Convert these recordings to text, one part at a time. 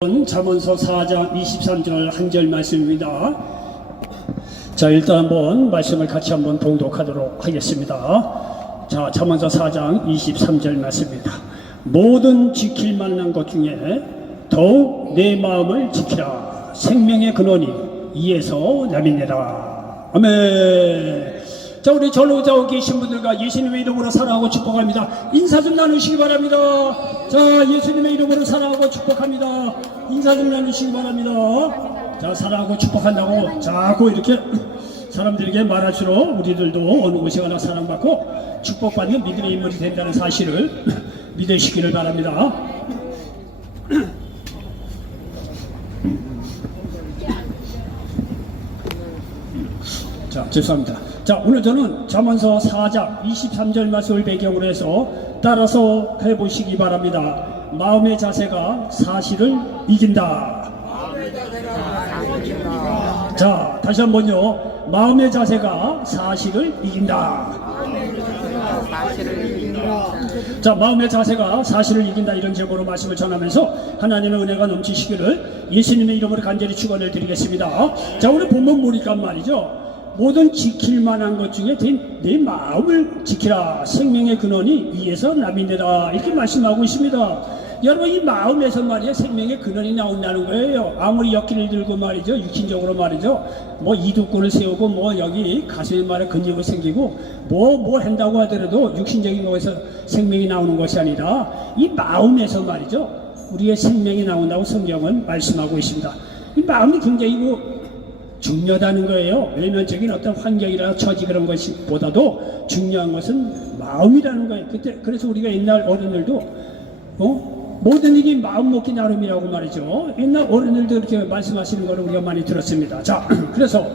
잠언서 4장 23절 한 절 말씀입니다. 자, 일단 한번 말씀을 같이 한번 봉독하도록 하겠습니다. 자, 잠언서 4장 23절 말씀입니다. 모든 지킬 만한 것 중에 더욱 내 마음을 지키라. 생명의 근원이 이에서 남이니라. 아멘. 자, 우리 절로 계신 분들과 예수님의 이름으로 사랑하고 축복합니다. 인사 좀 나누시기 바랍니다. 자, 예수님의 이름으로 사랑하고 축복합니다. 인사 좀 나누시기 바랍니다. 자, 사랑하고 축복한다고 자꾸 이렇게 사람들에게 말할수록 우리들도 어느 곳에 가나 사랑받고 축복받는 믿음의 인물이 된다는 사실을 믿으시기를 바랍니다. 자, 죄송합니다. 자, 오늘 저는 잠언서 4장 23절 말씀을 배경으로 해서 따라서 해보시기 바랍니다. 마음의 자세가 사실을 이긴다. 자, 다시 한번요. 마음의 자세가 사실을 이긴다. 자, 마음의 자세가 사실을 이긴다, 이런 제목으로 말씀을 전하면서 하나님의 은혜가 넘치시기를 예수님의 이름으로 간절히 축원을 드리겠습니다. 자, 오늘 본문 보니까 말이죠, 모든 지킬 만한 것 중에 내 마음을 지키라. 생명의 근원이 이에서 남이니라. 이렇게 말씀하고 있습니다. 여러분, 이 마음에서 말이야 생명의 근원이 나온다는 거예요. 아무리 역기를 들고 말이죠, 육신적으로 말이죠, 뭐 이두꾼을 세우고 뭐 여기 가슴에 말에 근육이 생기고 뭘 한다고 하더라도 육신적인 것에서 생명이 나오는 것이 아니라 이 마음에서 말이죠, 우리의 생명이 나온다고 성경은 말씀하고 있습니다. 이 마음이 굉장히 중요하다는 거예요. 외면적인 어떤 환경이나 처지 그런 것보다도 중요한 것은 마음이라는 거예요. 그래서 우리가 옛날 어른들도 모든 일이 마음 먹기 나름이라고 말이죠. 옛날 어른들도 이렇게 말씀하시는 거를 우리가 많이 들었습니다. 자, 그래서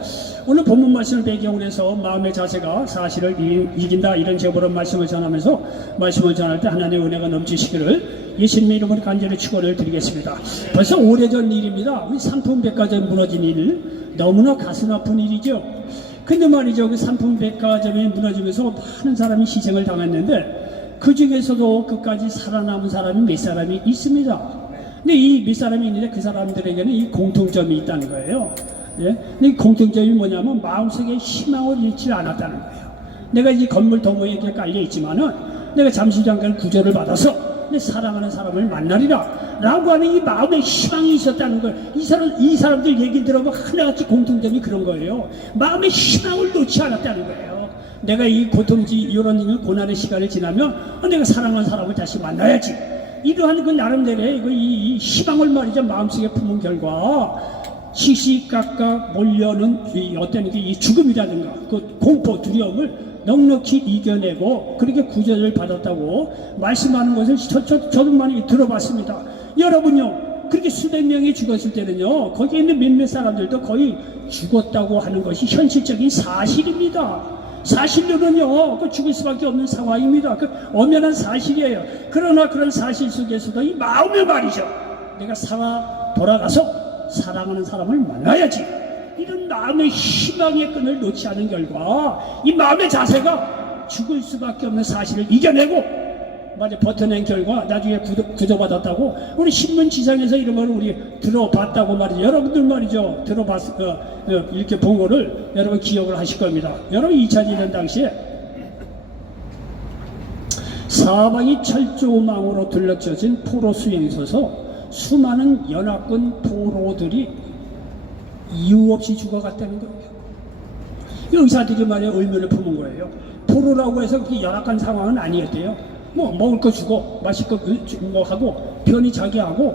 오늘 본문 말씀을 배경으로 해서 마음의 자세가 사실을 이긴다, 이런 제목으로 말씀을 전하면서 말씀을 전할 때 하나님의 은혜가 넘치시기를 예수님의 이름으로 간절히 축원을 드리겠습니다. 벌써 오래전 일입니다. 우리 삼풍백화점 무너진 일, 너무나 가슴 아픈 일이죠. 근데 말이죠, 그 삼풍백화점이 무너지면서 많은 사람이 희생을 당했는데 그 중에서도 끝까지 살아남은 사람이 몇 사람이 있습니다. 근데 이 몇 사람이 있는데 그 사람들에게는 이 공통점이 있다는 거예요. 예? 근데 이 공통점이 뭐냐면 마음속에 희망을 잃지 않았다는 거예요. 내가 이 건물 도모에 이렇게 깔려 있지만은 내가 잠시 잠깐 구조를 받아서 내 사랑하는 사람을 만나리라 라고 하는 이 마음에 희망이 있었다는 거예요. 이 사람들 얘기 들어보면 하나같이 공통점이 그런 거예요. 마음에 희망을 놓지 않았다는 거예요. 내가 이 고통지 이런 고난의 시간이 지나면 내가 사랑하는 사람을 다시 만나야지, 이러한 그 나름대로의 이 희망을 말이죠, 마음속에 품은 결과 시시각각 몰려오는 이 어떤 이 죽음이라든가 그 공포 두려움을 넉넉히 이겨내고 그렇게 구제를 받았다고 말씀하는 것을 저도 많이 들어봤습니다. 여러분요, 그렇게 수백 명이 죽었을 때는요, 거기에 있는 몇몇 사람들도 거의 죽었다고 하는 것이 현실적인 사실입니다. 사실로는요, 그 죽을 수밖에 없는 상황입니다. 그 엄연한 사실이에요. 그러나 그런 사실 속에서도 이 마음의 말이죠, 내가 돌아가서 사랑하는 사람을 만나야지, 이런 마음의 희망의 끈을 놓지 않은 결과 이 마음의 자세가 죽을 수밖에 없는 사실을 이겨내고 버텨낸 결과 나중에 구조받았다고 우리 신문지상에서 이런 걸 우리 들어봤다고 말이죠. 여러분들 말이죠, 이렇게 본 거를 여러분 기억을 하실 겁니다. 여러분 2차 대전 당시에 사방이 철조망으로 둘러쳐진 포로 수행소에서 수많은 연합군 포로들이 이유 없이 죽어갔다는 거예요. 의사들이 말이야 의문을 품은 거예요. 포로라고 해서 그렇게 열악한 상황은 아니었대요. 뭐 먹을 거 주고 마실 거 뭐 하고 편히 자기 하고,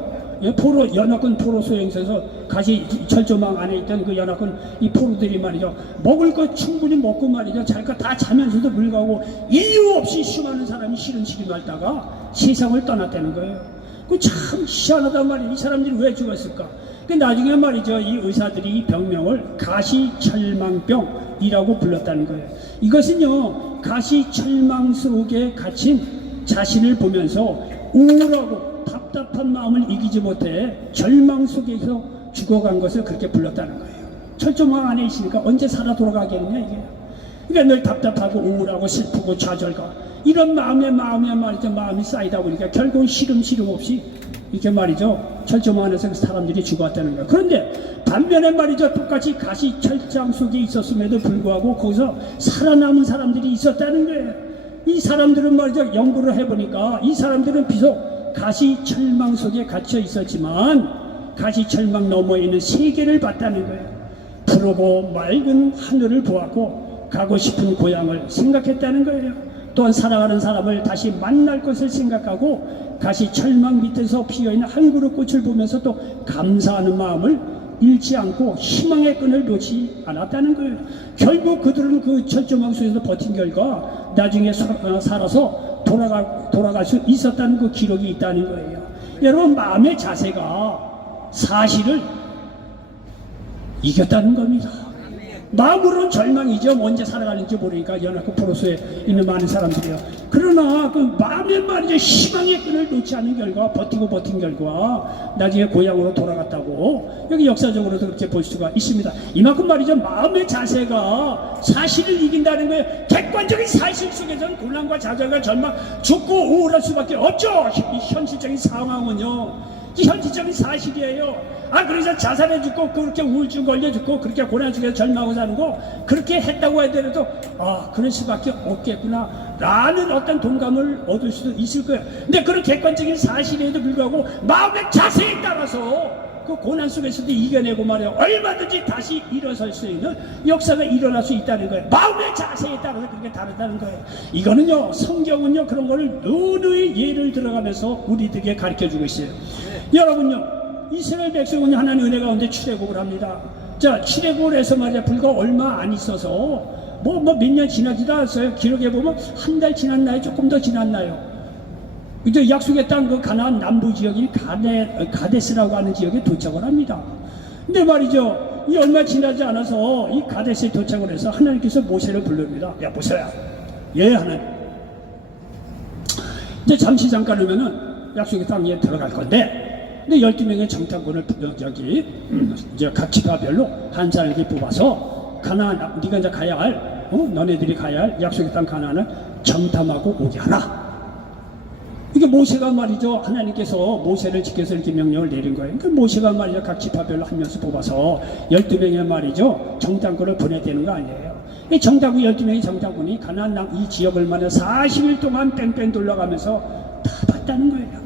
연합군 포로 수행소에서 가시 철조망 안에 있던 그 연합군 이 포로들이 말이죠, 먹을 거 충분히 먹고 말이죠, 잘 거 다 자면서도 불구하고 이유 없이 수많은 사람이 시름시름 앓다가 세상을 떠났다는 거예요. 그 참 희한하단 말이에요. 이 사람들이 왜 죽었을까? 그 나중에 말이죠, 이 의사들이 이 병명을 가시철망병이라고 불렀다는 거예요. 이것은요, 가시철망 속에 갇힌 자신을 보면서 우울하고 답답한 마음을 이기지 못해 절망 속에서 죽어간 것을 그렇게 불렀다는 거예요. 철조망 안에 있으니까 언제 살아 돌아가겠느냐 이게. 그러니까 늘 답답하고 우울하고 슬프고 좌절감, 이런 마음이 말이죠, 마음이 쌓이다 보니까 결국 시름 없이 이렇게 말이죠. 철조망 안에서 사람들이 죽어왔다는 거예요. 그런데 반면에 말이죠. 똑같이 가시 철장 속에 있었음에도 불구하고 거기서 살아남은 사람들이 있었다는 거예요. 이 사람들은 말이죠. 연구를 해보니까 이 사람들은 비록 가시 철망 속에 갇혀 있었지만 가시 철망 너머에 있는 세계를 봤다는 거예요. 푸르고 맑은 하늘을 보았고 가고 싶은 고향을 생각했다는 거예요. 또한 사랑하는 사람을 다시 만날 것을 생각하고 가시 철망 밑에서 피어있는 한 그루 꽃을 보면서 또 감사하는 마음을 잃지 않고 희망의 끈을 놓지 않았다는 거예요. 결국 그들은 그 철조망 속에서 버틴 결과 나중에 살아서 돌아갈 수 있었다는 그 기록이 있다는 거예요. 여러분, 마음의 자세가 사실을 이겼다는 겁니다. 마음으로는 절망이죠. 언제 살아가는지 모르니까 연합국 포로소에 있는 많은 사람들이요. 그러나 그 마음의 말이죠. 희망의 끈을 놓지 않은 결과 버틴 결과 나중에 고향으로 돌아갔다고 여기 역사적으로도 그렇게 볼 수가 있습니다. 이만큼 말이죠. 마음의 자세가 사실을 이긴다는 거예요. 객관적인 사실 속에서는 고난과 좌절과 절망, 죽고 우울할 수밖에 없죠. 이 현실적인 상황은요. 이 현실적인 사실이에요. 그래서 자살해 죽고 그렇게 우울증 걸려 죽고 그렇게 고난 중에서 절망하고 사는 거 그렇게 했다고 하더라도 그럴 수밖에 없겠구나 라는 어떤 동감을 얻을 수도 있을 거예요. 근데 그런 객관적인 사실에도 불구하고 마음의 자세에 따라서 그 고난 속에서도 이겨내고 말이에요. 얼마든지 다시 일어설 수 있는 역사가 일어날 수 있다는 거예요. 마음의 자세에 따라서 그렇게 다르다는 거예요. 이거는요, 성경은요, 그런 거를 누누이 예를 들어가면서 우리들에게 가르쳐주고 있어요. 여러분요, 이스라엘 백성은 하나님 은혜 가운데 출애굽을 합니다. 자, 출애굽을 해서 말이야 불과 얼마 안 있어서 몇 년 지나지도 않았어요. 기록해 보면 한 달 지났나요? 조금 더 지났나요? 이제 약속의 땅 그 가나안 남부 지역인 가데스라고 하는 지역에 도착을 합니다. 근데 말이죠, 이 얼마 지나지 않아서 이 가데스에 도착을 해서 하나님께서 모세를 부릅니다. 야, 모세야. 예, 하나님. 이제 잠시 잠깐 하면은 약속의 땅에 들어갈 건데, 근데 12명의 정탐꾼을 이제 각 지파별로 한 사람에게 뽑아서 가나안, 네가 이제 가야 할, 너네들이 가야 할 약속의 땅 가나안을 정탐하고 오게 하라. 이게 모세가 말이죠, 하나님께서 모세를 지켜서 이렇게 명령을 내린 거예요. 그러니까 모세가 말이죠, 각 지파별로 한 명씩 뽑아서 12명의 말이죠, 정탐꾼을 보내되는 거 아니에요. 이 정탐꾼 12명의 정탐꾼이 가나안 이 지역을 말이죠 40일 동안 뺑뺑 돌아가면서 다 봤다는 거예요.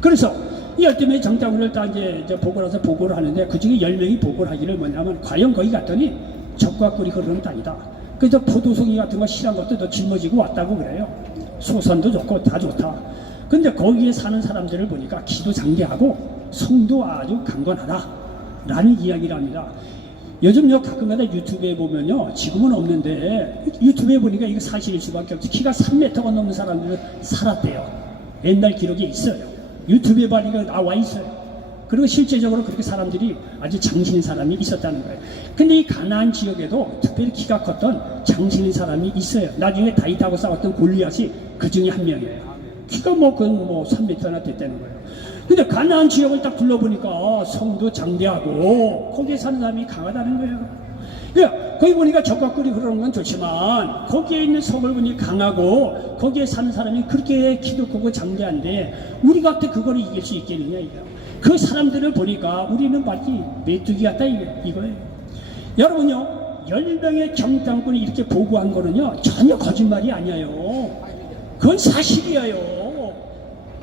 그래서 이 12명의 정탐꾼을 다 이제 보고를 하는데 그 중에 10명이 보고를 하기를 뭐냐면 과연 거기 갔더니 적과 꿀이 흐르는 땅이다. 그래서 포도송이 같은 거 실한 것도 더 짊어지고 왔다고 그래요. 소선도 좋고 다 좋다. 근데 거기에 사는 사람들을 보니까 기도 장대하고 성도 아주 강건하다 라는 이야기를 합니다. 요즘요 가끔마다 유튜브에 보면요, 지금은 없는데 유튜브에 보니까 이거 사실일 수밖에 없지. 키가 3m가 넘는 사람들은 살았대요. 옛날 기록이 있어요. 유튜브에 보니까 나와 있어요. 그리고 실제적으로 그렇게 사람들이 아주 장신인 사람이 있었다는 거예요. 근데 이 가나안 지역에도 특별히 키가 컸던 장신인 사람이 있어요. 나중에 다윗하고 싸웠던 골리앗이 그 중에 한 명이에요. 키가 그 3m나 됐다는 거예요. 근데 가나안 지역을 딱 둘러보니까 성도 장대하고 거기에 사는 사람이 강하다는 거예요. 그러니까 거기 보니까 적과 꿀이 흐르는 건 좋지만 거기에 있는 성을 보니 강하고 거기에 사는 사람이 그렇게 키도 크고 장대한데 우리가 어떻게 그거를 이길 수 있겠느냐 이거예요. 그 사람들을 보니까 우리는 마치 메뚜기 같다 이거예요. 여러분요, 10명의 정탐꾼이 이렇게 보고한 거는요 전혀 거짓말이 아니에요. 그건 사실이에요.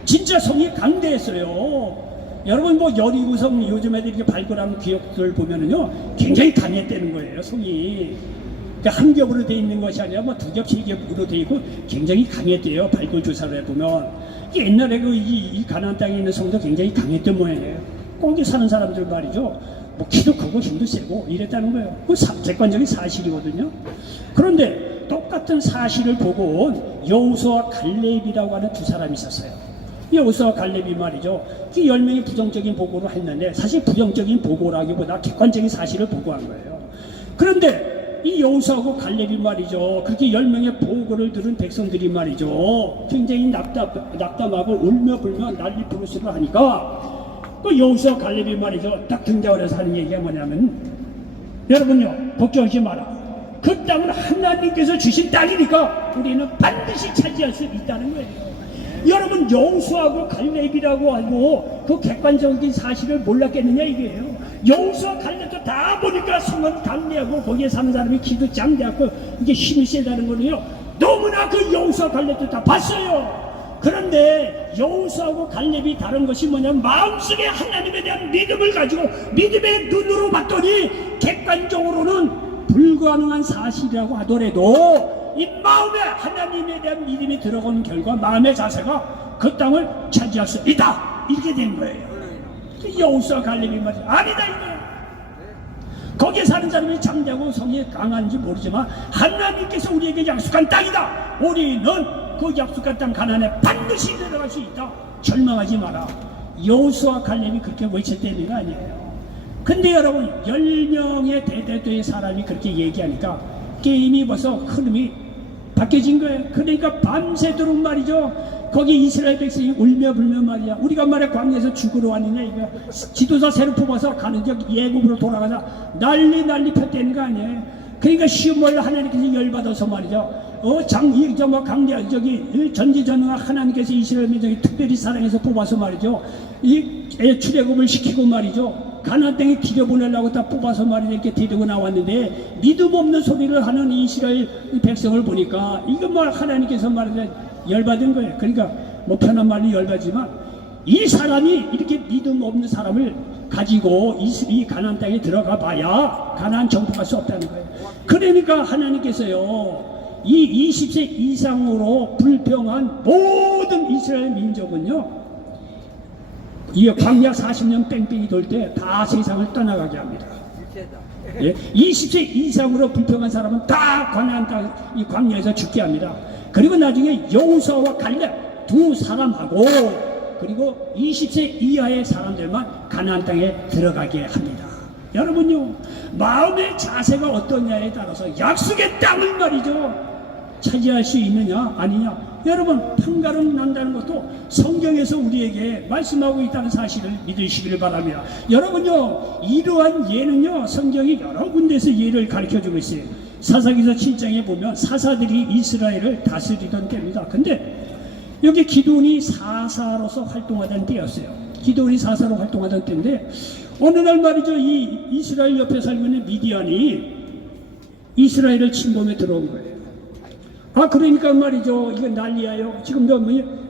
진짜 성이 강대했어요. 여러분 여리고성 요즘 애들이 이렇게 발굴한 기억들 보면은요 굉장히 강했다는 거예요. 성이 그러니까 한 겹으로 돼 있는 것이 아니라 2겹, 3겹으로 돼 있고 굉장히 강했대요. 발굴 조사를 해보면 옛날에 이 가나안 땅에 있는 성도 굉장히 강했던 모양이에요. 거기 사는 사람들 말이죠, 키도 크고 힘도 세고 이랬다는 거예요. 그 객관적인 사실이거든요. 그런데 똑같은 사실을 보고 온 여호수아와 갈렙이라고 하는 두 사람이 있었어요. 여호수아와 갈렙이 말이죠, 그 10명이 부정적인 보고를 했는데 사실 부정적인 보고라기보다 객관적인 사실을 보고한 거예요. 그런데 이 여호수아하고 갈렙이 말이죠, 그렇게 10명의 보고를 들은 백성들이 말이죠 굉장히 낙담하고 울며불며 난리 부르짖을 하니까 그 여호수아 갈렙이 말이죠 딱 등장을 해서 하는 얘기가 뭐냐면, 여러분요 걱정하지 마라. 그 땅은 하나님께서 주신 땅이니까 우리는 반드시 차지할 수 있다는 거예요. 여러분 여호수아하고 갈렙이라고 하고 그 객관적인 사실을 몰랐겠느냐 이게요. 여호수아 갈렙도 다 보니까 성은 강대하고 거기에 사는 사람이 기도 짱대하고 이게 힘이 세다는 거는요. 너무나 그 여호수아 갈렙도 다 봤어요. 그런데 여호수아하고 갈렙이 다른 것이 뭐냐면 마음속에 하나님에 대한 믿음을 가지고 믿음의 눈으로 봤더니 객관적으로는 불가능한 사실이라고 하더라도 이 마음에 하나님에 대한 믿음이 들어가는 결과 마음의 자세가 그 땅을 차지할 수 있다 이렇게 된 거예요. 여호수아 갈렙이 말이야 아니다 이거예요. 거기에 사는 사람이 장대하고 성이 강한지 모르지만 하나님께서 우리에게 약속한 땅이다. 우리는 그 약속한 땅 가나안에 반드시 들어갈 수 있다. 절망하지 마라. 여호수아 갈렙이 그렇게 외쳤다는 거 아니에요. 근데 여러분 10명의 대대도의 사람이 그렇게 얘기하니까 게임이 벌써 흐름이 바뀌어진 거예요. 그러니까 밤새도록 말이죠. 거기 이스라엘 백성이 울며 불며 말이야. 우리가 말해 광야에서 죽으러 왔느냐 이거. 지도자 새로 뽑아서 가는 적 예굽으로 돌아가자 난리 폈다는 거 아니에요. 그러니까 시험을 하나님께서 열받아서 말이죠. 강대 전지전능한 하나님께서 이스라엘 민족이 특별히 사랑해서 뽑아서 말이죠. 이 출애굽을 시키고 말이죠. 가나안 땅에 들여보내려고 다 뽑아서 말이죠. 이렇게 데리고 나왔는데 믿음 없는 소리를 하는 이스라엘 백성을 보니까 이거 뭐 하나님께서 말이죠. 열받은 거예요. 그러니까 뭐 편한 말로 열받지만 이 사람이 이렇게 믿음 없는 사람을 가지고 이 가나안 땅에 들어가 봐야 가나안 정복할 수 없다는 거예요. 그러니까 하나님께서요. 이 20세 이상으로 불평한 모든 이스라엘 민족은요. 이 광야 40년 뺑뺑이 돌 때 다 세상을 떠나가게 합니다. 예? 20세 이상으로 불평한 사람은 다 가나안 땅 이 광야에서 죽게 합니다. 그리고 나중에 여호수아와 갈렙 두 사람하고 그리고 20세 이하의 사람들만 가나안 땅에 들어가게 합니다. 여러분요 마음의 자세가 어떠냐에 따라서 약속의 땅을 말이죠 차지할 수 있느냐 아니냐 여러분 판가름 난다는 것도 성경에서 우리에게 말씀하고 있다는 사실을 믿으시기를 바랍니다. 여러분요 이러한 예는요 성경이 여러 군데서 예를 가르쳐주고 있어요. 사사기서 7장에 보면 사사들이 이스라엘을 다스리던 때입니다. 근데 여기 기드온이 사사로서 활동하던 때였어요. 기드온이 사사로 활동하던 때인데 어느 날 말이죠 이 이스라엘 옆에 살고 있는 미디안이 이스라엘을 침범해 들어온 거예요. 그러니까 말이죠 이게 난리야요. 지금도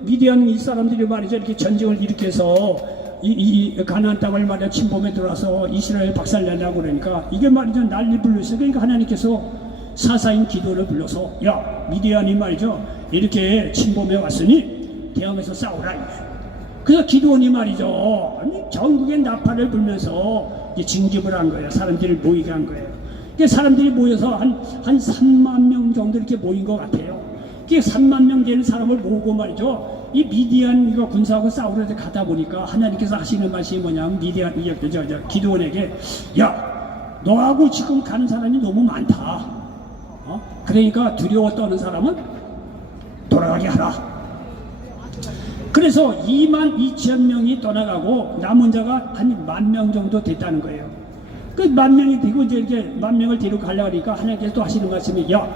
미디안 이 사람들이 말이죠 이렇게 전쟁을 일으켜서 이 가나안 땅을 말이야 침범해 들어와서 이스라엘 박살내려고 그러니까 이게 말이죠 난리 불렀어요. 그러니까 하나님께서 사사인 기도를 불러서 야 미디안이 말이죠 이렇게 침범해 왔으니 대항해서 싸우라. 그래서 기도원이 말이죠 전국에 나팔을 불면서 징집을 한 거예요. 사람들을 모이게 한 거예요. 사람들이 모여서 한 3만 명 정도 이렇게 모인 것 같아요. 3만 명 되는 사람을 모으고 말이죠 이 미디안 이거 군사하고 싸우러 가다 보니까 하나님께서 하시는 말씀이 뭐냐면 미디안 기도원에게 야 너하고 지금 가는 사람이 너무 많다. 그러니까 두려워 떠는 사람은 돌아가게 하라. 그래서 2만 2천 명이 떠나가고 남은 자가 한 10,000명 정도 됐다는 거예요. 그 10,000명이 되고 이제 10,000명을 데리고 가려고 하니까 하나님께서 또 하시는 말씀이 야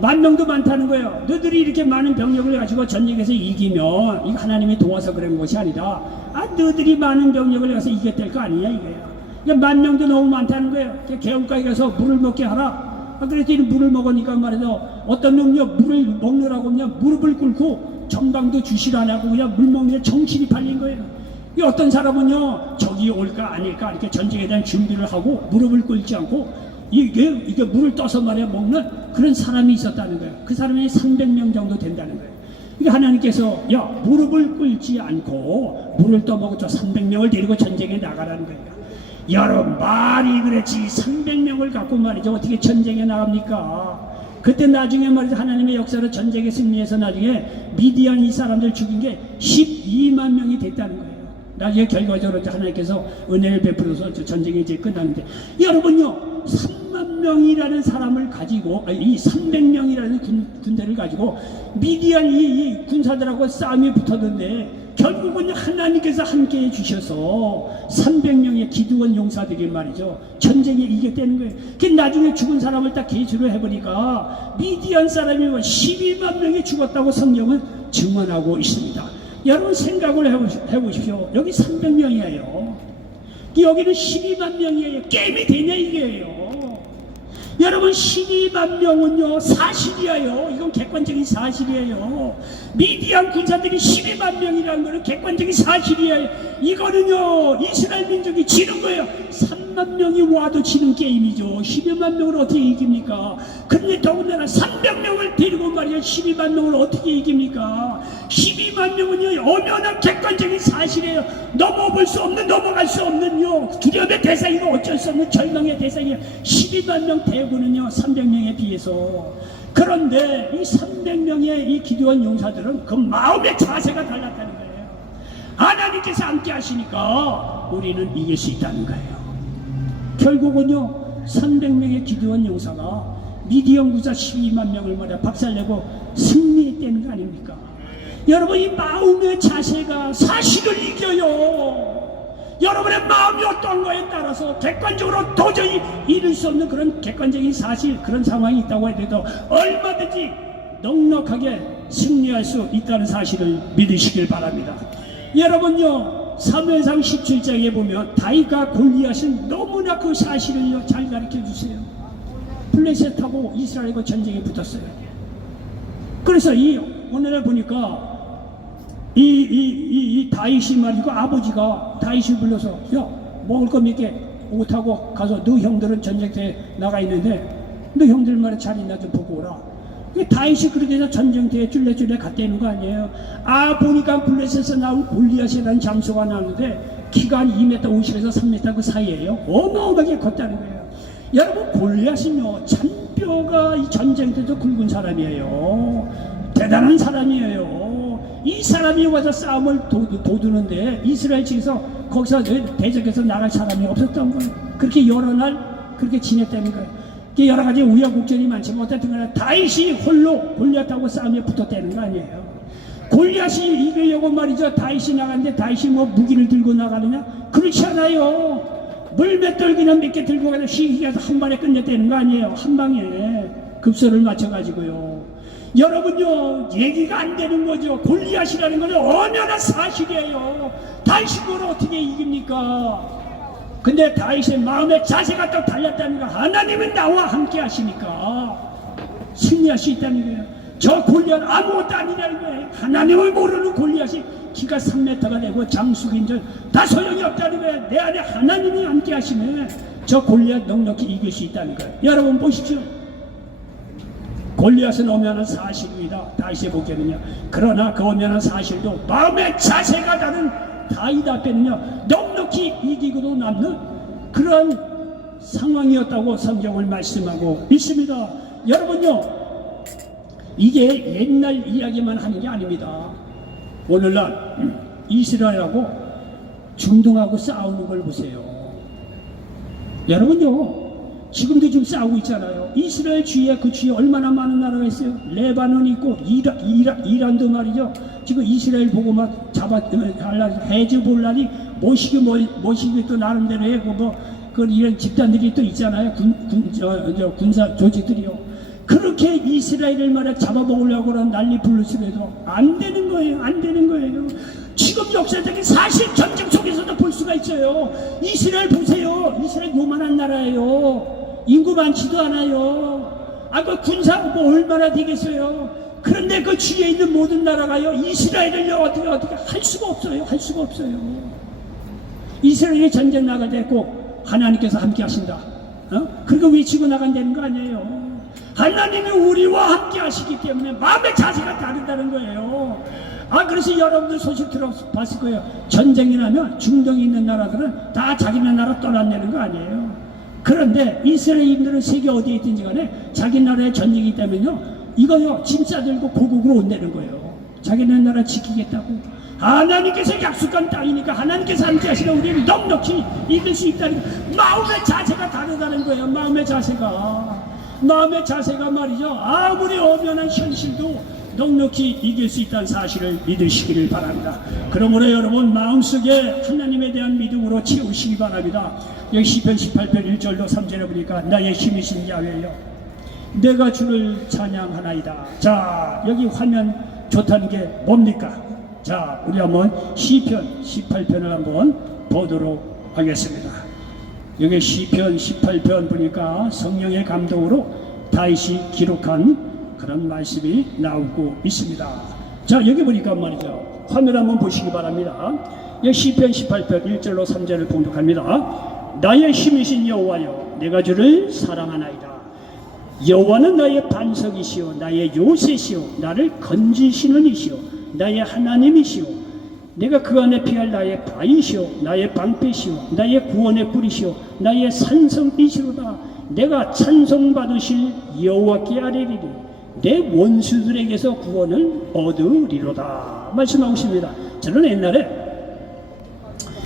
10,000명도 많다는 거예요. 너들이 이렇게 많은 병력을 가지고 전쟁에서 이기면 이거 하나님이 도와서 그런 것이 아니라 너들이 많은 병력을 가서 이겼될 거 아니냐 이거예요. 10,000명도 너무 많다는 거예요. 개울가에 가서 물을 먹게 하라. 그랬더니 물을 먹으니까 말이죠 어떤 놈요 물을 먹느라고 그냥 무릎을 꿇고 정강도 주시라냐고 그냥 물 먹는 정신이 팔린 거예요. 이 어떤 사람은요 적이 올까 아닐까 이렇게 전쟁에 대한 준비를 하고 무릎을 꿇지 않고 이게 물을 떠서 말이야 먹는 그런 사람이 있었다는 거예요. 그 사람이 300명 정도 된다는 거예요. 그러니까 하나님께서 야 무릎을 꿇지 않고 물을 떠먹었죠. 300명을 데리고 전쟁에 나가라는 거예요. 여러분 말이 그렇지 300명을 갖고 말이죠 어떻게 전쟁에 나갑니까? 그때 나중에 말이죠 하나님의 역사로 전쟁에 승리해서 나중에 미디안 이 사람들 죽인 게 12만 명이 됐다는 거예요. 나중에 결과적으로 하나님께서 은혜를 베풀어서 전쟁이 이제 끝났는데 여러분요 3만 명이라는 사람을 가지고 이 300명이라는 군대를 가지고 미디안 이 군사들하고 싸움이 붙었는데 결국은 하나님께서 함께 해주셔서 300명의 기드온 용사들이 말이죠, 전쟁에 이겼다는 거예요. 그 나중에 죽은 사람을 딱 계수를 해보니까 미디안 사람이 12만 명이 죽었다고 성경은 증언하고 있습니다. 여러분 생각을 해보십시오. 여기 300명이에요. 여기는 12만 명이에요. 게임이 되냐 이게요. 여러분 12만 명은요 사실이에요. 이건 객관적인 사실이에요. 미디안 군사들이 12만 명이라는 것은 객관적인 사실이에요. 이거는요 이스라엘 민족이 지는 거예요. 3만 명이 와도 지는 게임이죠. 12만 명을 어떻게 이깁니까? 그런데 더군다나 300명을 데리고 말이야 12만 명을 어떻게 이깁니까? 12만 명은요 엄연한 객관적인 사실이에요. 넘어볼 수 없는, 넘어갈 수 없는요 두려움의 대상이고 어쩔 수 없는 절망의 대상이에요. 12만 명 대군은요 300명에 비해서. 그런데 이 300명의 이 기드온 용사들은 그 마음의 자세가 달랐다는 거예요. 하나님께서 함께 하시니까 우리는 이길 수 있다는 거예요. 결국은요 300명의 기드온 용사가 미디안 군사 12만 명을 말이야 박살내고 승리했다는 거 아닙니까? 여러분 이 마음의 자세가 사실을 이겨요. 여러분의 마음이 어떤 거에 따라서 객관적으로 도저히 이룰 수 없는 그런 객관적인 사실, 그런 상황이 있다고 해도 얼마든지 넉넉하게 승리할 수 있다는 사실을 믿으시길 바랍니다. 여러분요 사무엘상 17장에 보면 다윗과 골리앗은 너무나 그 사실을요 잘 가르쳐 주세요. 블레셋하고 이스라엘과 전쟁에 붙었어요. 그래서 오늘에 보니까 이 다윗이 말이고 아버지가 다윗을 불러서 야 먹을 거 몇 개 옷하고 가서 너 형들은 전쟁터에 나가 있는데 너 형들 말에 잘 있나 좀 보고 오라. 다윗이 그렇게 해서 전쟁터에 쫄래쫄래 갔다는 거 아니에요. 보니까 블레셋에서 나온 골리앗이라는 장소가 나오는데 키가 한 2m 50에서 3m 그 사이에요. 어마어마하게 컸다는 거예요. 여러분 골리앗은요 잔뼈가 이 전쟁터에서 굵은 사람이에요. 대단한 사람이에요. 이 사람이 와서 싸움을 도두는데 이스라엘 측에서 거기서 대적해서 나갈 사람이 없었던 거예요. 그렇게 여러 날 그렇게 지냈다는 거예요. 여러 가지 우여곡절이 많지만 어쨌든 간에 다윗이 홀로 골리앗하고 싸움에 붙었다는 거 아니에요. 골리앗이 이기려고 말이죠. 다윗이 나갔는데 다윗이 뭐 무기를 들고 나가느냐? 그렇지 않아요. 물맷돌기나 몇 개 들고 가서 쉬기 가서 한 번에 끝냈다는 거 아니에요. 한 방에 급소를 맞춰가지고요. 여러분요 얘기가 안 되는 거죠. 골리앗이라는 것은 엄연한 사실이에요. 다윗이 뭘 어떻게 이깁니까? 근데 다윗의 마음의 자세가 또 달랐다는 거. 하나님은 나와 함께 하시니까 승리할 수 있다는 거예요. 저 골리앗 아무것도 아니라는 거예요. 하나님을 모르는 골리앗이 키가 3m가 되고 장수긴줄 다 소용이 없다는 거예요. 내 안에 하나님이 함께 하시면 저 골리앗 넉넉히 이길 수 있다는 거예요. 여러분 보십시오. 골리앗은 엄연한 사실입니다. 다윗의 복귀는요. 그러나 그 엄연한 사실도 마음의 자세가 다른 다윗 앞에는요 넉넉히 이기고도 남는 그런 상황이었다고 성경을 말씀하고 있습니다. 여러분요 이게 옛날 이야기만 하는 게 아닙니다. 오늘날 이스라엘하고 중동하고 싸우는 걸 보세요. 여러분요 지금도 지금 싸우고 있잖아요. 이스라엘 주위에 그 주위에 얼마나 많은 나라가 있어요. 레바논이 있고 이란도 말이죠. 지금 이스라엘 보고 막 헤즈볼란이 모시기 또 나름대로 해고 이런 집단들이 또 있잖아요. 군사 조직들이요. 그렇게 이스라엘을 말이야 잡아먹으려고 하는 난리 부르시면서 안 되는 거예요. 안 되는 거예요. 지금 역사적인 사실 전쟁 속에서도 볼 수가 있어요. 이스라엘 보세요. 이스라엘 요만한 나라예요. 인구 많지도 않아요. 그 군사 뭐 얼마나 되겠어요. 그런데 그 주위에 있는 모든 나라가요 이스라엘을 어떻게 할 수가 없어요. 할 수가 없어요. 이스라엘이 전쟁 나갈 때 꼭 하나님께서 함께 하신다. 그리고 외치고 나간다는 거 아니에요. 하나님이 우리와 함께 하시기 때문에 마음의 자세가 다르다는 거예요. 그래서 여러분들 소식 들어봤을 거예요. 전쟁이 나면 중동에 있는 나라들은 다 자기네 나라 떠난다는 거 아니에요. 그런데 이스라엘인들은 세계 어디에 있든지 간에 자기 나라의 전쟁이기 때문에요 이거요 짐 싸들고 고국으로 온다는 거예요. 자기네 나라 지키겠다고. 하나님께서 약속한 땅이니까 하나님께서 함께 하시면 우리는 넉넉히 이길 수 있다는 거예요. 마음의 자세가 다르다는 거예요. 마음의 자세가 말이죠. 아무리 엄연한 현실도 넉넉히 이길 수 있다는 사실을 믿으시기를 바랍니다. 그러므로 여러분 마음속에 하나님에 대한 믿음으로 채우시기 바랍니다. 여기 시편 18편 1절로 3절에 보니까 나의 힘이신 야훼여 내가 주를 찬양하나이다. 자, 여기 화면 좋다는 게 뭡니까? 자, 우리 한번 시편 18편을 한번 보도록 하겠습니다. 여기 시편 18편 보니까 성령의 감동으로 다윗이 기록한 그런 말씀이 나오고 있습니다. 자, 여기 보니까 말이죠. 화면 한번 보시기 바랍니다. 여기 시편 18편 1절로 3절을 봉독합니다. 나의 힘이신 여호와여 내가 주를 사랑하나이다. 여호와는 나의 반석이시오 나의 요새시오 나를 건지시는 이시오 나의 하나님이시오 내가 그 안에 피할 나의 바위시오 나의 방패시오 나의 구원의 뿔이시오 나의 산성이시로다. 내가 찬송받으실 여호와께 아뢰리니 내 원수들에게서 구원을 얻으리로다 말씀하고 있습니다. 저는 옛날에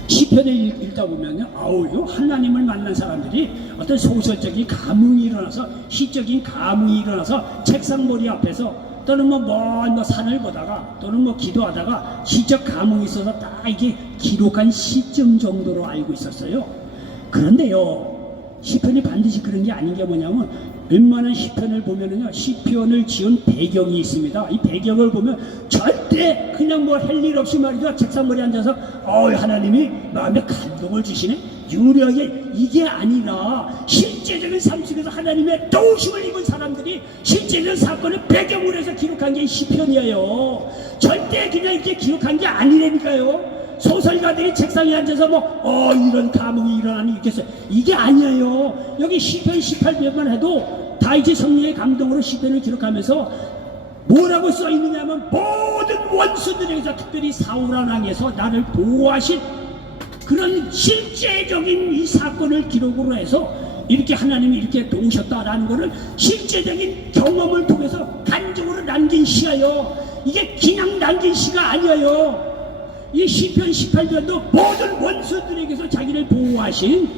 시편을 읽다 보면요, 아우, 하나님을 만난 사람들이 어떤 소설적인 감흥이 일어나서, 시적인 감흥이 일어나서 책상머리 앞에서 또는 먼 산을 보다가 또는 기도하다가 시적 감흥이 있어서 다 이게 기록한 시점 정도로 알고 있었어요. 그런데요, 시편이 반드시 그런 게 아닌 게 뭐냐면 웬만한 시편을 보면은요, 시편을 지은 배경이 있습니다. 이 배경을 보면 절대 그냥 할 일 없이 말이죠, 책상머리에 앉아서 하나님이 마음에 감동을 주시네, 유리하게, 이게 아니라 실제적인 삶 속에서 하나님의 도우심을 입은 사람들이 실제적인 사건을 배경으로 해서 기록한 게 시편이에요. 절대 그냥 이렇게 기록한 게 아니라니까요. 소설가들이 책상에 앉아서 이런 감흥이 일어나니 있겠어요. 이게 아니에요. 여기 시편 18편만 해도 다윗이 성령의 감동으로 시편을 기록하면서 뭐라고 써있느냐면 모든 원수들에게서 특별히 사울 왕에서 나를 보호하신 그런 실제적인 이 사건을 기록으로 해서 이렇게 하나님이 이렇게 도우셨다라는 것을 실제적인 경험을 통해서 간증으로 남긴 시예요. 이게 그냥 남긴 시가 아니에요. 이 시편 18편도 모든 원수들에게서 자기를 보호하신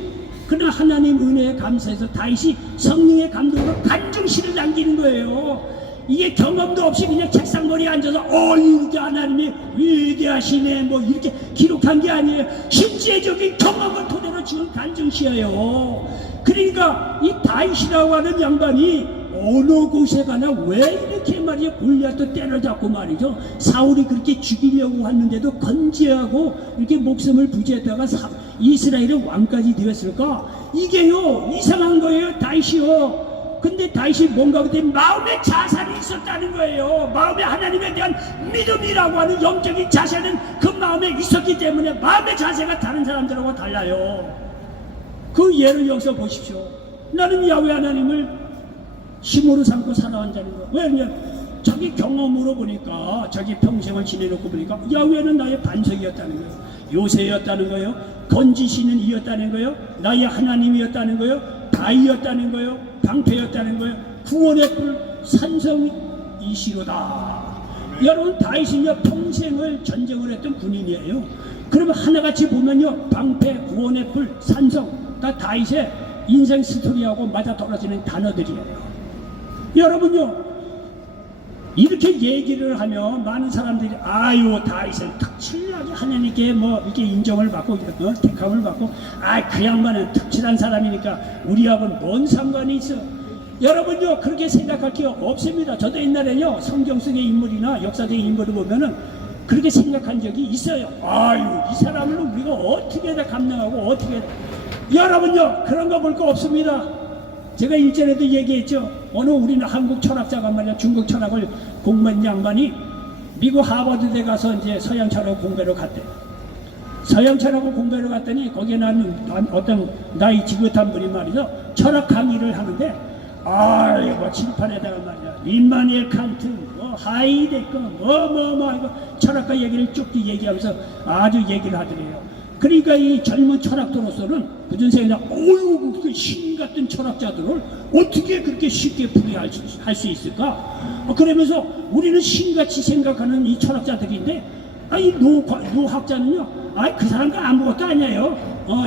그런 하나님 은혜에 감사해서 다윗이 성령의 감동으로 간증시를 남기는 거예요. 이게 경험도 없이 그냥 책상머리에 앉아서 이렇게 하나님이 위대하시네 이렇게 기록한 게 아니에요. 실제적인 경험을 토대로 지은 간증시예요. 그러니까 이 다윗이라고 하는 양반이 어느 곳에 가나 왜 이렇게 말이야 골리앗도 때려잡고 말이죠, 사울이 그렇게 죽이려고 했는데도 건재하고 이렇게 목숨을 부지했다가 이스라엘의 왕까지 되었을까? 이게요 이상한 거예요. 다윗이요, 근데 다윗이 뭔가 그때 마음의 자살이 있었다는 거예요. 마음에 하나님에 대한 믿음이라고 하는 영적인 자세는 그 마음에 있었기 때문에 마음의 자세가 다른 사람들하고 달라요. 그 예를 여기서 보십시오. 나는 야훼 하나님을 힘으로 삼고 살아간다는 거. 왜냐면 자기 경험으로 보니까, 자기 평생을 지내놓고 보니까 야훼는 나의 반석이었다는 거예요. 요새였다는 거예요. 건지시는 이였다는 거예요. 나의 하나님이었다는 거예요. 바위였다는 거예요. 방패였다는 거예요. 구원의 뿔, 산성이시로다. 여러분, 다윗은요 평생을 전쟁을 했던 군인이에요. 그러면 하나같이 보면요, 방패, 구원의 뿔, 산성, 다 다윗의 인생 스토리하고 맞아 떨어지는 단어들이에요. 여러분요, 이렇게 얘기를 하면 많은 사람들이 다윗은 특출나게 하나님께 이렇게 인정을 받고 택함을 받고 그 양반은 특출한 사람이니까 우리하고는 뭔 상관이 있어. 여러분요, 그렇게 생각할 게 없습니다. 저도 옛날에요 성경 속의 인물이나 역사적인 인물을 보면은 그렇게 생각한 적이 있어요. 이 사람을 우리가 어떻게 다 감당하고 어떻게. 여러분요, 그런 거 볼 거 없습니다. 제가 일전에도 얘기했죠. 어느 우리는 한국 철학자가 말이야, 중국 철학을 공부한 양반이 미국 하버드대 가서 이제 서양 철학 공부를 갔대. 서양 철학을 공부를 갔더니 거기에 나는 어떤 나이 지긋한 분이 말이죠, 철학 강의를 하는데 칠판에다가 말이야 임마누엘 칸트, 하이데거, 이거 철학가 얘기를 쭉 얘기하면서 아주 얘기를 하더래요. 그러니까 이 젊은 철학자로서는 무슨 생각이냐, 그 신 같은 철학자들을 어떻게 그렇게 쉽게 풀이할 수 있을까? 그러면서 우리는 신같이 생각하는 이 철학자들인데, 이 노학자는요, 그 사람도 아무것도 아니에요.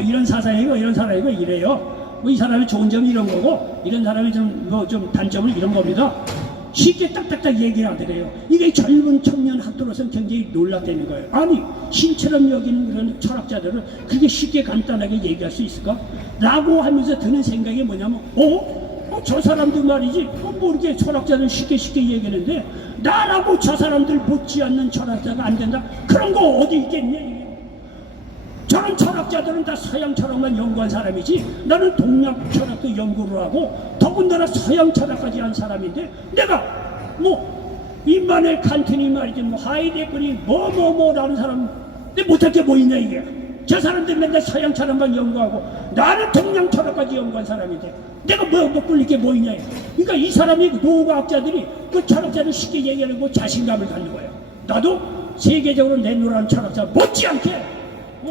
이런 사상이고 이런 사람이고 이래요. 이 사람의 좋은 점이 이런 거고, 이런 사람의 좀 단점은 이런 겁니다. 쉽게 딱딱딱 얘기를 하더래요. 이게 젊은 청년 학도로서는 굉장히 놀랍다는 거예요. 아니 신처럼 여기는 그런 철학자들을 그렇게 쉽게 간단하게 얘기할 수 있을까? 라고 하면서 드는 생각이 뭐냐면 저 사람들 말이지 뭐 이렇게 철학자들 쉽게 얘기하는데 나라고 저 사람들 못지않는 철학자가 안 된다? 그런 거 어디 있겠냐. 저런 철학자들은 다 서양 철학만 연구한 사람이지 나는 동양 철학도 연구를 하고 더군다나 서양 철학까지 한 사람인데 내가 뭐 임마누엘 칸트니 말이지 뭐 하이데거니 뭐라는 사람 근데 못할 게 뭐 있냐 이게. 저 사람들 맨날 서양 철학만 연구하고 나는 동양 철학까지 연구한 사람인데 내가 못 꿀릴 게 뭐 있냐. 그러니까 이 사람이 노과학자들이 그 철학자를 쉽게 얘기하고 자신감을 갖는 거예요. 나도 세계적으로 내놓으라는 철학자 못지않게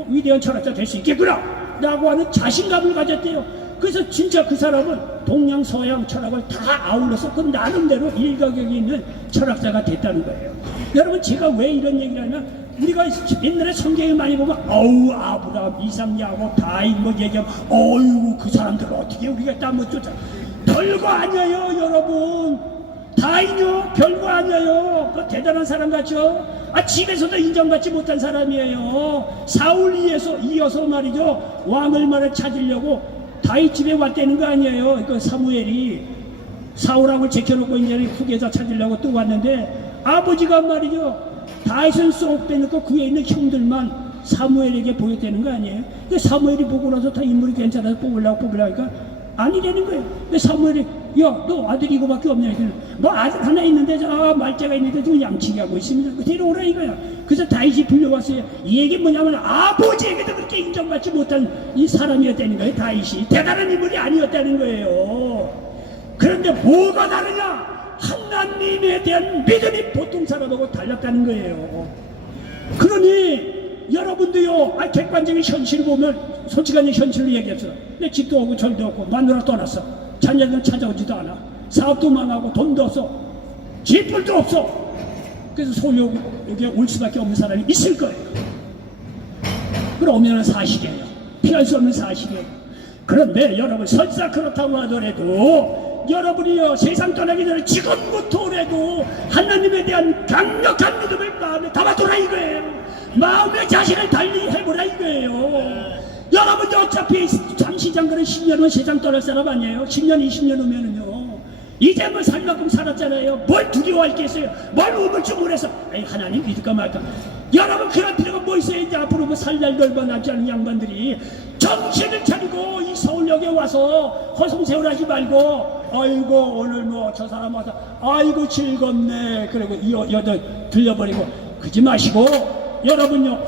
위대한 철학자 될 수 있겠구나 라고 하는 자신감을 가졌대요. 그래서 진짜 그 사람은 동양 서양 철학을 다 아울러서 그 나름대로 일가격이 있는 철학자가 됐다는 거예요. 여러분 제가 왜 이런 얘기를 하냐면 우리가 옛날에 성경에 많이 보면 아브라함, 이삭, 야곱, 다윗 뭐 얘기하면 어이구 그 사람들 어떻게 우리가 다 못 쫓아. 별거 아니에요 여러분. 다윗요 별거 아니에요. 그 대단한 사람 같죠. 집에서도 인정받지 못한 사람이에요. 사울 이어서 말이죠 왕을 말을 찾으려고 다윗 집에 왔다는 거 아니에요. 그 사무엘이 사울왕을 제껴놓고 이제 후계자 찾으려고 또 왔는데 아버지가 말이죠 다윗은 쏙 빼놓고 그 위에 있는 형들만 사무엘에게 보였다는 거 아니에요. 근데 사무엘이 보고 나서 다 인물이 괜찮아서 뽑으려고 하니까 아니라는 거예요. 근데 사무엘이 야 너 아들이 이거밖에 없냐. 뭐 아들 하나 있는데 말자가 있는데 지금 양치기 하고 있습니다. 데려오라 이거야. 그래서 다윗이 불려왔어요. 이 얘기 뭐냐면 아버지에게도 그렇게 인정받지 못한 이 사람이었다는 거예요. 다윗이 대단한 인물이 아니었다는 거예요. 그런데 뭐가 다르냐. 하나님에 대한 믿음이 보통 사람하고 달랐다는 거예요. 그러니 여러분도요 객관적인 현실을 보면 솔직한 현실로 얘기했어. 내 집도 없고 절도 없고 마누라 떠났어. 자녀들은 찾아오지도 않아. 사업도 망하고 돈도 없어. 집불도 없어. 그래서 소유욕에 올 수밖에 없는 사람이 있을 거예요. 그러면 사실이에요. 피할 수 없는 사실이에요. 그런데 여러분 설사 그렇다고 하더라도 여러분이요 세상 떠나기 전에 지금부터라도 하나님에 대한 강력한 믿음을 마음에 담아둬라 이거예요. 마음의 자신을 달리 해보라 이거예요. 여러분도 어차피 잠시 잠깐은 10년은 세상 떠날 사람 아니에요. 10년 20년 후면은요 이제 뭐 살 만큼 살았잖아요. 뭘 두려워할 게 있어요. 뭘 우물쭈물 해서 하나님 믿을까 말까. 여러분 그런 필요가 뭐 있어요. 이제 앞으로 뭐 살 날도 얼마 남지 않은 양반들이 정신을 차리고 이 서울역에 와서 허송세월하지 말고 아이고 오늘 뭐 저 사람 와서 아이고 즐겁네 그리고 이 여자 들려버리고 그러지 마시고 여러분요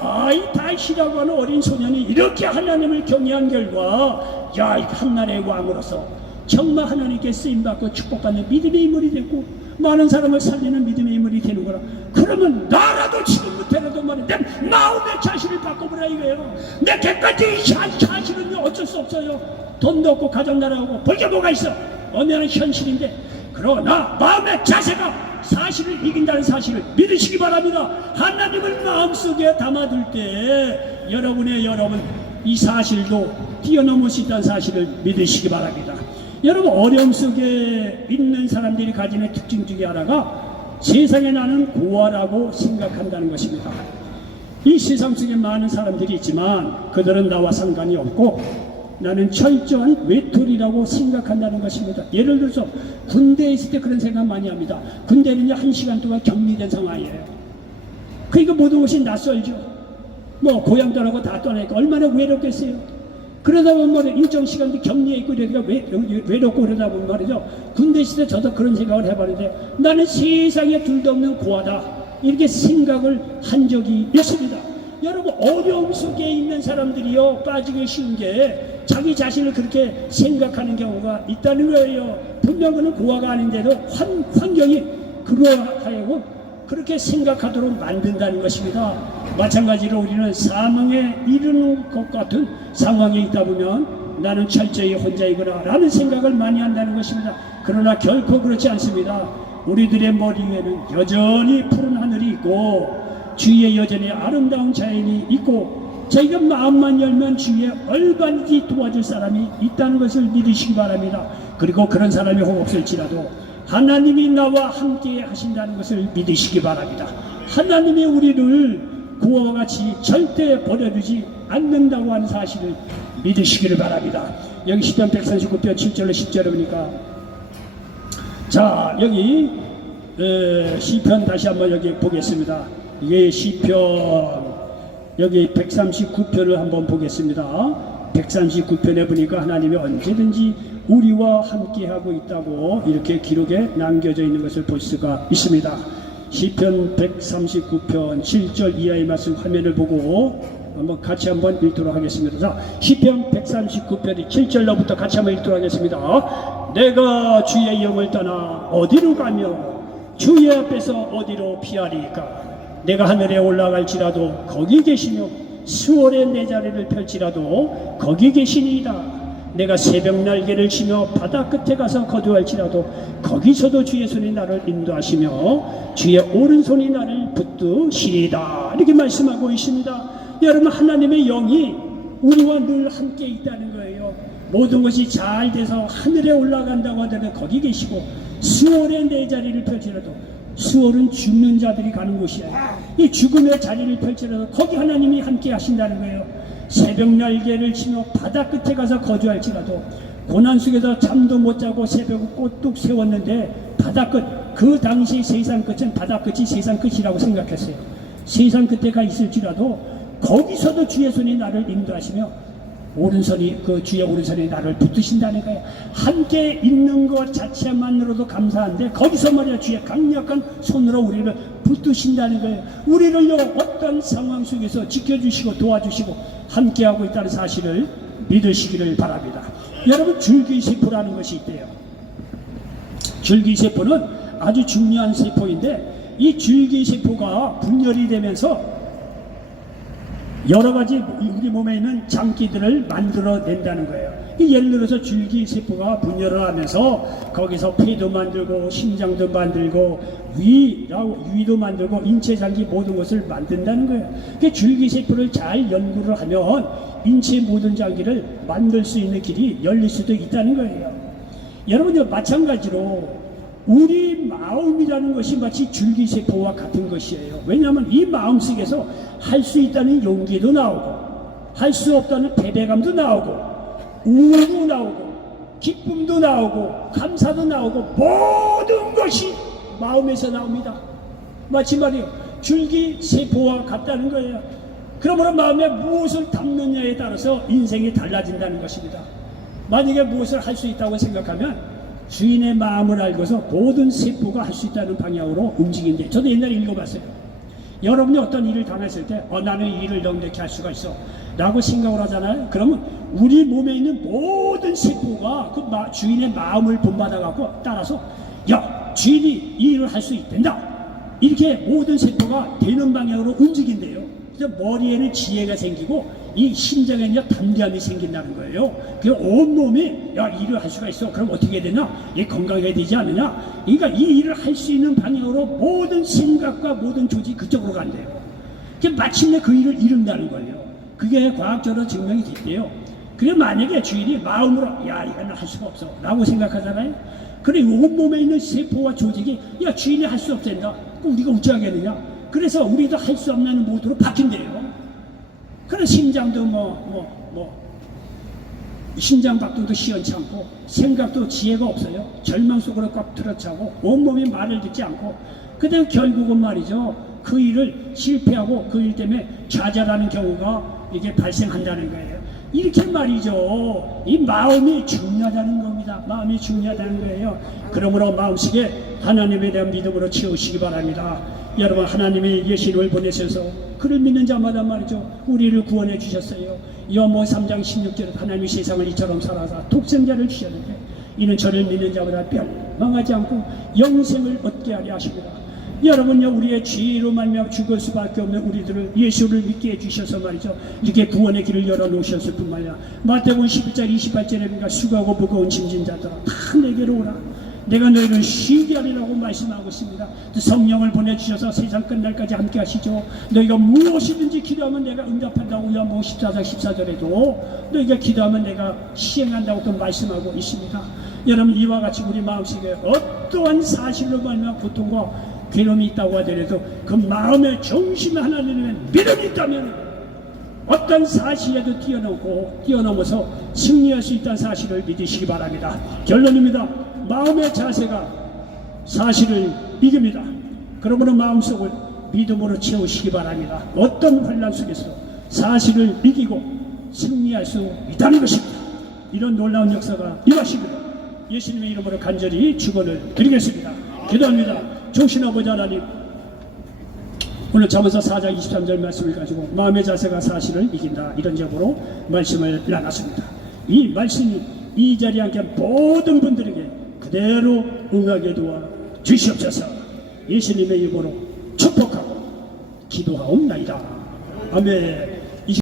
다윗이라고 하는 어린 소년이 이렇게 하나님을 경외한 결과 한나라의 왕으로서 정말 하나님께 쓰임받고 축복받는 믿음의 인물이 됐고 많은 사람을 살리는 믿음의 인물이 되는 거라. 그러면 나라도 지금부터라도 말이야 내 마음의 자신을 바꿔보라 이거예요. 내 객관적인 자신은요 어쩔 수 없어요. 돈도 없고 가정 나라하고 볼 게 뭐가 있어. 엄연한 현실인데 그러나 마음의 자세가 사실을 이긴다는 사실을 믿으시기 바랍니다. 하나님을 마음속에 담아둘 때 여러분 이 사실도 뛰어넘을 수 있다는 사실을 믿으시기 바랍니다. 여러분 어려움 속에 있는 사람들이 가지는 특징 중에 하나가 세상에 나는 고아라고 생각한다는 것입니다. 이 세상 속에 많은 사람들이 있지만 그들은 나와 상관이 없고 나는 철저한 외톨이라고 생각한다는 것입니다. 예를 들어서 군대에 있을 때 그런 생각 많이 합니다. 군대는요 1시간 동안 격리된 상황이에요. 그러니까 모든 것이 낯설죠. 뭐 고향 떠나고 다 떠나니까 얼마나 외롭겠어요. 그러다 보면 말이야 일정 시간 뒤 격리해 있고 이러니까 외롭고 그러다 보면 말이죠 군대 있을 때 저도 그런 생각을 해봤는데 나는 세상에 둘도 없는 고아다 이렇게 생각을 한 적이 있습니다. 여러분 어려움 속에 있는 사람들이요 빠지기 쉬운 게 자기 자신을 그렇게 생각하는 경우가 있다는 거예요. 분명 그는 고아가 아닌데도 환경이 그러하여금 그렇게 생각하도록 만든다는 것입니다. 마찬가지로 우리는 사망에 이르는 것 같은 상황에 있다 보면 나는 철저히 혼자이구나 라는 생각을 많이 한다는 것입니다. 그러나 결코 그렇지 않습니다. 우리들의 머리 위에는 여전히 푸른 하늘이 있고 주위에 여전히 아름다운 자연이 있고 저희가 마음만 열면 주위에 얼마든지 도와줄 사람이 있다는 것을 믿으시기 바랍니다. 그리고 그런 사람이 혹 없을지라도 하나님이 나와 함께 하신다는 것을 믿으시기 바랍니다. 하나님이 우리를 그와 같이 절대 버려두지 않는다고 하는 사실을 믿으시기를 바랍니다. 여기 시편 139편 7절로 10절에 보니까, 자 여기 시편 다시 한번 여기 보겠습니다. 이게 시편 여기 139편을 한번 보겠습니다. 139편에 보니까 하나님이 언제든지 우리와 함께하고 있다고 이렇게 기록에 남겨져 있는 것을 볼 수가 있습니다. 시편 139편 7절 이하의 말씀 화면을 보고 한번 같이 한번 읽도록 하겠습니다. 자, 시편 139편 7절로부터 같이 한번 읽도록 하겠습니다. 내가 주의 영을 떠나 어디로 가며 주의 앞에서 어디로 피하리까? 내가 하늘에 올라갈지라도 거기 계시며 수월에 내 자리를 펼치라도 거기 계시니이다. 내가 새벽 날개를 치며 바다 끝에 가서 거주할지라도 거기서도 주의 손이 나를 인도하시며 주의 오른손이 나를 붙드시리다. 이렇게 말씀하고 있습니다. 여러분, 하나님의 영이 우리와 늘 함께 있다는 거예요. 모든 것이 잘 돼서 하늘에 올라간다고 하더라도 거기 계시고, 수월에 내 자리를 펼치라도, 수월은 죽는 자들이 가는 곳이에요. 이 죽음의 자리를 펼치라도 거기 하나님이 함께 하신다는 거예요. 새벽 날개를 치며 바다 끝에 가서 거주할지라도, 고난 속에서 잠도 못 자고 새벽을 꼬뚝 세웠는데 바다 끝, 그 당시 세상 끝은 바다 끝이 세상 끝이라고 생각했어요. 세상 끝에 가 있을지라도 거기서도 주의 손이 나를 인도하시며 오른손이, 그 주의 오른손이 나를 붙드신다는 거예요. 함께 있는 것 자체만으로도 감사한데 거기서 말이야 주의 강력한 손으로 우리를 붙드신다는 거예요. 우리를요 어떤 상황 속에서 지켜주시고 도와주시고 함께하고 있다는 사실을 믿으시기를 바랍니다. 여러분, 줄기세포라는 것이 있대요. 줄기세포는 아주 중요한 세포인데, 이 줄기세포가 분열이 되면서 여러 가지 우리 몸에 있는 장기들을 만들어낸다는 거예요. 예를 들어서 줄기세포가 분열을 하면서 거기서 폐도 만들고 심장도 만들고 위도 만들고 인체 장기 모든 것을 만든다는 거예요. 줄기세포를 잘 연구를 하면 인체 모든 장기를 만들 수 있는 길이 열릴 수도 있다는 거예요. 여러분들 마찬가지로 우리 마음이라는 것이 마치 줄기세포와 같은 것이에요. 왜냐하면 이 마음속에서 할 수 있다는 용기도 나오고, 할 수 없다는 패배감도 나오고, 우울도 나오고, 기쁨도 나오고, 감사도 나오고, 모든 것이 마음에서 나옵니다. 마치 말이요 줄기세포와 같다는 거예요. 그러므로 마음에 무엇을 담느냐에 따라서 인생이 달라진다는 것입니다. 만약에 무엇을 할 수 있다고 생각하면 주인의 마음을 알고서 모든 세포가 할 수 있다는 방향으로 움직인데, 저도 옛날에 읽어봤어요. 여러분이 어떤 일을 당했을 때 나는 이 일을 명백히 할 수가 있어 라고 생각을 하잖아요. 그러면 우리 몸에 있는 모든 세포가 그 주인의 마음을 본받아갖고 따라서 야, 주인이 이 일을 할 수 있단다, 이렇게 모든 세포가 되는 방향으로 움직인대요. 그래서 머리에는 지혜가 생기고 이 심장에는 담대함이 생긴다는 거예요. 그 온몸이 야, 일을 할 수가 있어. 그럼 어떻게 해야 되냐? 건강해야 되지 않느냐? 그러니까 이 일을 할 수 있는 방향으로 모든 생각과 모든 조직이 그쪽으로 간대요. 마침내 그 일을 이룬다는 거예요. 그게 과학적으로 증명이 됐대요. 그래, 만약에 주인이 마음으로 야, 이거는 할 수가 없어 라고 생각하잖아요. 그래, 온몸에 있는 세포와 조직이 야, 주인이 할 수 없단다. 그럼 우리가 어찌하겠느냐? 그래서 우리도 할 수 없는 모드로 바뀐대요. 그래, 심장도 심장박동도 시원치 않고, 생각도 지혜가 없어요. 절망 속으로 꽉 틀어차고, 온몸이 말을 듣지 않고, 그다음 결국은 말이죠, 그 일을 실패하고 그 일 때문에 좌절하는 경우가 이게 발생한다는 거예요. 이렇게 말이죠, 이 마음이 중요하다는 겁니다. 마음이 중요하다는 거예요. 그러므로 마음속에 하나님에 대한 믿음으로 채우시기 바랍니다. 여러분, 하나님이 예수님을 보내셔서 그를 믿는 자마다 말이죠, 우리를 구원해 주셨어요. 요한복음 3장 16절에 하나님이 세상을 이처럼 살아서 독생자를 주셨는데 이는 저를 믿는 자마다 멸망하지 않고 영생을 얻게 하려 하십니다. 여러분요, 우리의 죄로 말미암아 죽을 수밖에 없는 우리들을 예수를 믿게 해주셔서 말이죠, 이렇게 구원의 길을 열어놓으셨을 뿐만 아니라 마태복음 11장 28절에 보니까 수고하고 무거운 짐진 자들아 다 내게로 오라, 내가 너희를 쉬게 하리라고 말씀하고 있습니다. 성령을 보내주셔서 세상 끝날까지 함께 하시죠. 너희가 무엇이든지 기도하면 내가 응답한다고 요한복음 14장 14절에도 너희가 기도하면 내가 시행한다고 또 말씀하고 있습니다. 여러분 이와 같이 우리 마음속에 어떠한 사실로 말미암아 고통과 괴로움이 있다고 하더라도 그 마음의 중심에 하나님의 믿음이 있다면 어떤 사실에도 뛰어넘어서 승리할 수 있다는 사실을 믿으시기 바랍니다. 결론입니다. 마음의 자세가 사실을 이깁니다. 그러므로 마음속을 믿음으로 채우시기 바랍니다. 어떤 환난 속에서 사실을 이기고 승리할 수 있다는 것입니다. 이런 놀라운 역사가 임하십니다. 예수님의 이름으로 간절히 축원을 드리겠습니다. 기도합니다. 좋으신 아버지 하나님, 오늘 잠언서 4장 23절 말씀을 가지고 마음의 자세가 사실을 이긴다 이런 제목으로 말씀을 나눴습니다. 이 말씀이 이 자리에 함께 모든 분들에게 그대로 응하게 도와 주시옵소서. 예수님의 이름으로 축복하고 기도하옵나이다. 아멘.